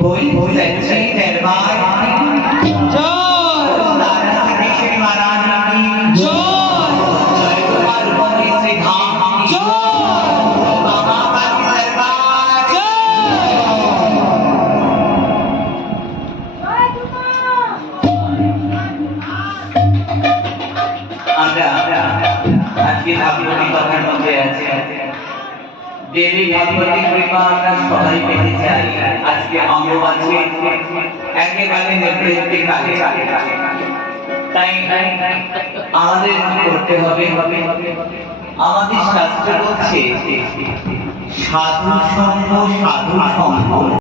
बोल सच्चे दरबार जय दादा सिद्धेश्वरी महाराज की जय जय पार्वती श्री धाम की जय बाबा की दरबार जय आज की भागवती कथार मध्य আছে देवी भगवती कृपा আমরা সবাই পেতে চাই আজকে অমাবস্যা একেবারে নির্দিষ্ট কালে তাই আমাদের করতে হবে আমাদের শাস্ত্র বলছে সাধু সঙ্গ